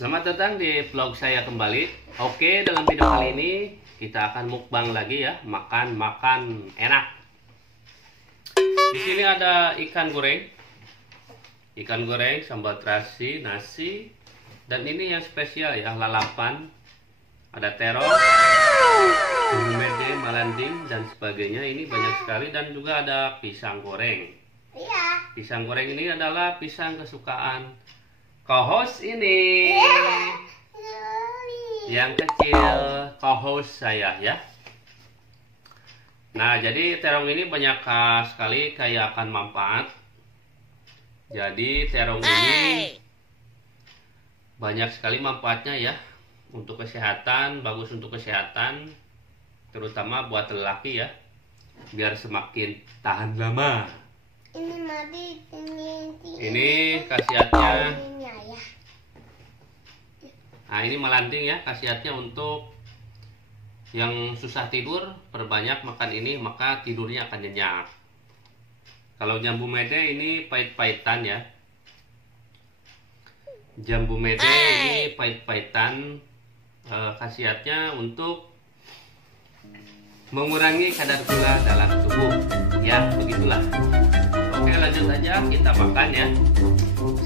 Selamat datang di vlog saya kembali. Oke, dalam video kali ini kita akan mukbang lagi ya, makan enak. Di sini ada ikan goreng, sambal terasi, nasi, dan ini yang spesial ya, lalapan. Ada terong, bumbu mede, malanding, dan sebagainya. Ini banyak sekali, dan juga ada pisang goreng. Iya. Pisang goreng ini adalah pisang kesukaan co-host ini. Yang kecil, co-host saya ya. Nah, jadi terong ini banyak sekali kaya akan manfaat. Jadi terong ini banyak sekali manfaatnya ya. Untuk kesehatan, bagus untuk kesehatan, terutama buat lelaki ya, biar semakin tahan lama. Ini khasiatnya. Nah, ini melanding ya, khasiatnya untuk yang susah tidur, perbanyak makan ini maka tidurnya akan nyenyak. Kalau jambu mede ini pahit-pahitan ya. Jambu mede ini pahit-pahitan, khasiatnya untuk mengurangi kadar gula dalam tubuh. Ya, begitulah. Oke, lanjut aja kita makan ya.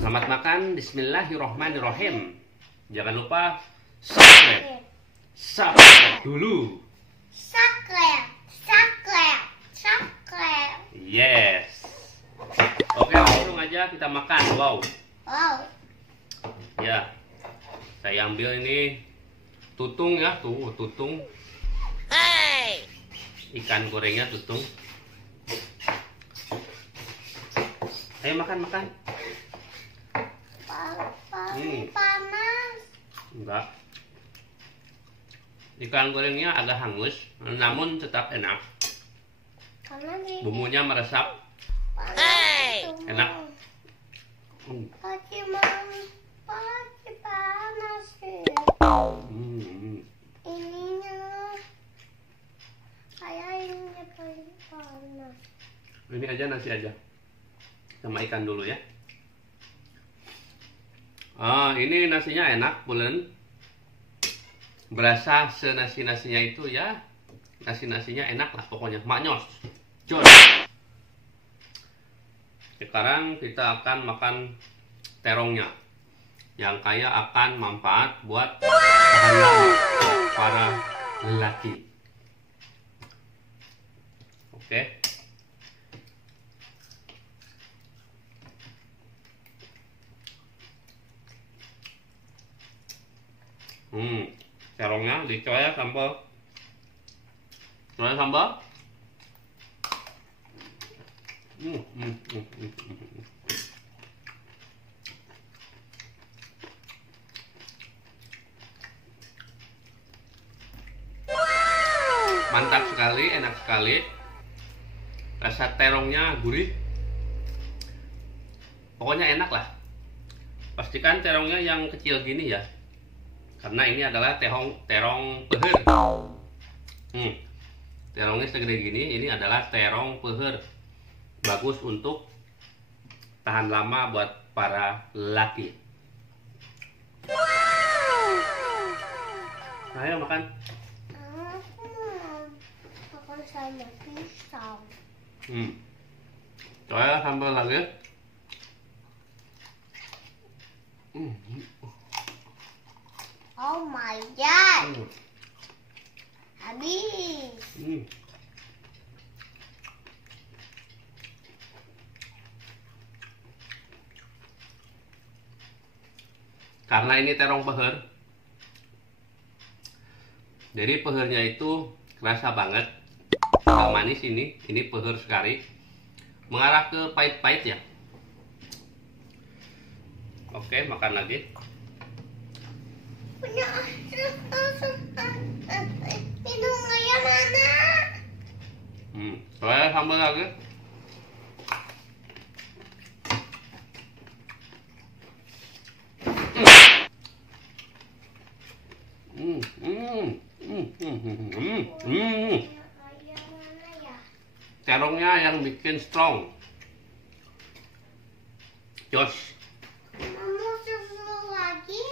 Selamat makan, bismillahirrohmanirrohim. Jangan lupa subscribe dulu. Subscribe. Yes. Oke, langsung aja kita makan. Wow. Ya, saya ambil ini tutung ya, tuh tutung. Ikan gorengnya tutung. Ayo makan. Panas. Enggak. Ikan gorengnya agak hangus, namun tetap enak. Bumbunya meresap. Enak. Pasti panas sih. Ininya kayaknya paling panas. Ini aja, nasi aja. Sama ikan dulu ya. Ini nasinya enak, pulen. Berasa senasi-nasinya itu ya. Nasi-nasinya enak lah pokoknya. Maknyos. Jos. Sekarang kita akan makan terongnya, yang kaya akan manfaat buat para lelaki. Oke. Terongnya dicoya sambal. Mantap sekali, enak sekali. Rasa terongnya gurih. Pokoknya enak lah. Pastikan terongnya yang kecil gini ya. Karena ini adalah terong peher. Terongnya segede gini, ini adalah terong peher. Bagus untuk tahan lama buat para lelaki. Ayo makan. Makan sama pisang. Coba sambal lagi. Oh my god. Habis. Karena ini terong peher, jadi pehernya itu kerasa banget, agak manis ini peher sekali, mengarah ke pahit-pahit ya. Oke, makan lagi. Minum ayam mana? Saya sambal lagi. Terongnya yang bikin strong. Jos. Mau susu lagi?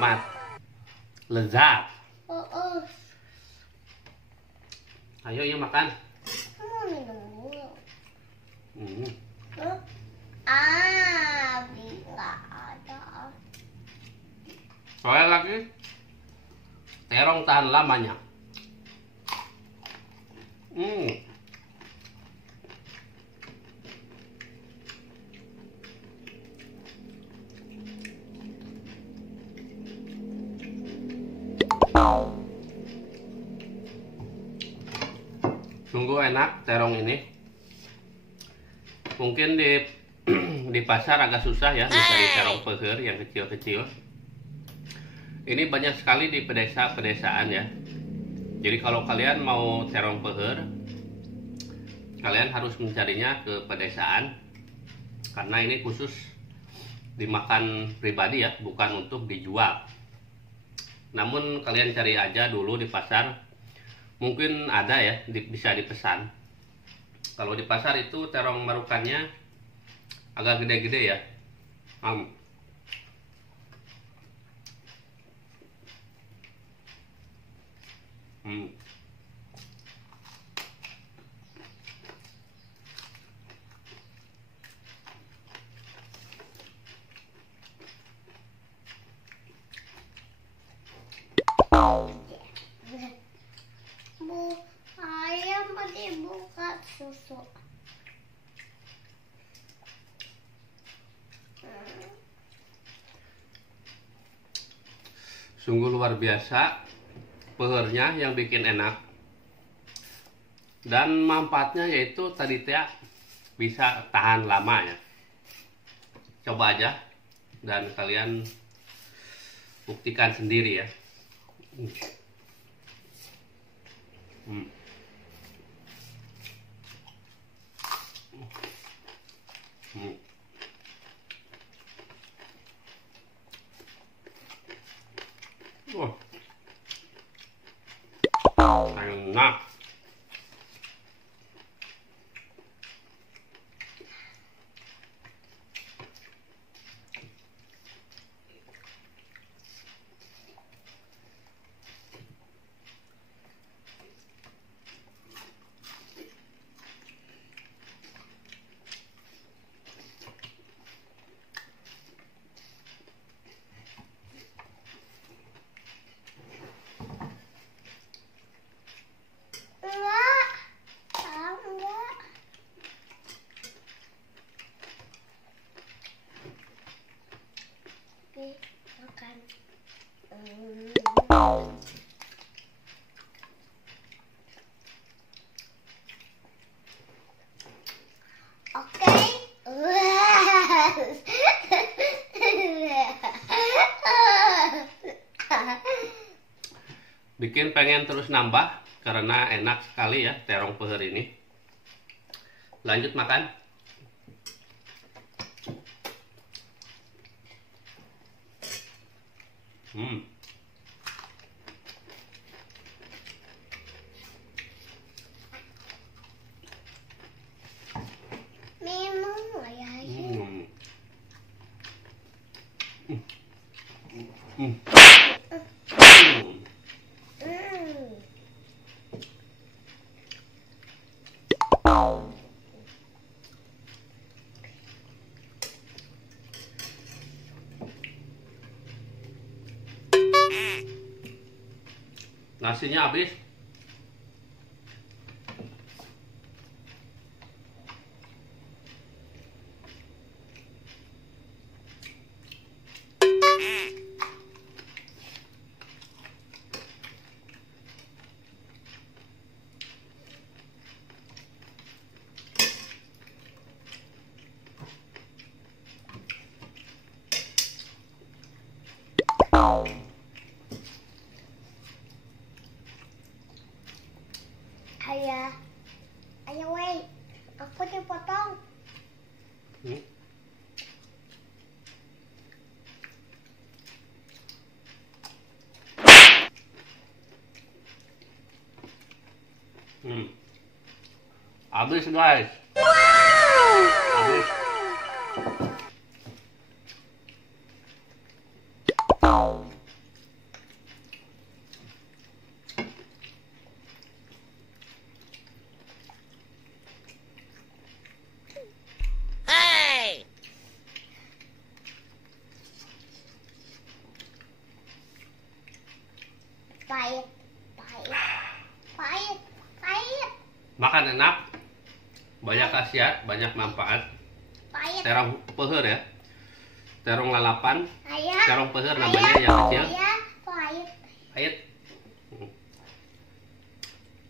nikmat, lezat. Ayo ya makan. Nggak ada. Soalnya lagi terong tahan lamanya. Sungguh enak terong ini. Mungkin di pasar agak susah ya mencari terong peher yang kecil-kecil. Ini banyak sekali di pedesaan ya. Jadi kalau kalian mau terong peher, kalian harus mencarinya ke pedesaan, karena ini khusus dimakan pribadi ya, bukan untuk dijual. Namun kalian cari aja dulu di pasar, mungkin ada ya, bisa dipesan. Kalau di pasar itu terong marukannya agak gede-gede ya. Bu, ayam tadi buka susu. Sungguh luar biasa pehernya yang bikin enak. Dan manfaatnya yaitu tadi teh bisa tahan lama ya. Coba aja dan kalian buktikan sendiri ya. Wah, enak. Makan. Oke. Bikin pengen terus nambah karena enak sekali ya terong peher ini. Lanjut makan. Minum ya. Nasinya habis. Ayah, wait, aku dipotong. Habis guys. Habis. Makan enak, banyak khasiat, banyak manfaat. Pahit. Terong peher ya, terong lalapan, Ayah. terong peher namanya yang kecil. Ayah, pahit. Pahit.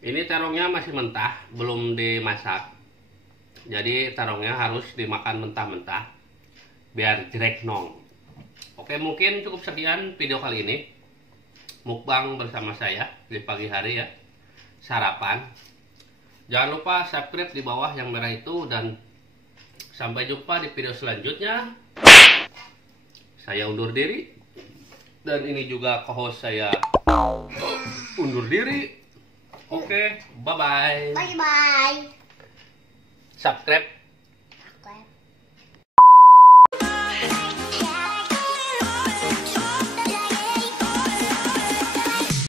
Ini terongnya masih mentah, belum dimasak. Jadi terongnya harus dimakan mentah-mentah biar jerek nong. Oke, mungkin cukup sekian video kali ini. Mukbang bersama saya di pagi hari ya. Sarapan. Jangan lupa subscribe di bawah yang merah itu dan sampai jumpa di video selanjutnya. Saya undur diri. Dan ini juga co-host saya undur diri. Oke, bye-bye. Bye-bye. Subscribe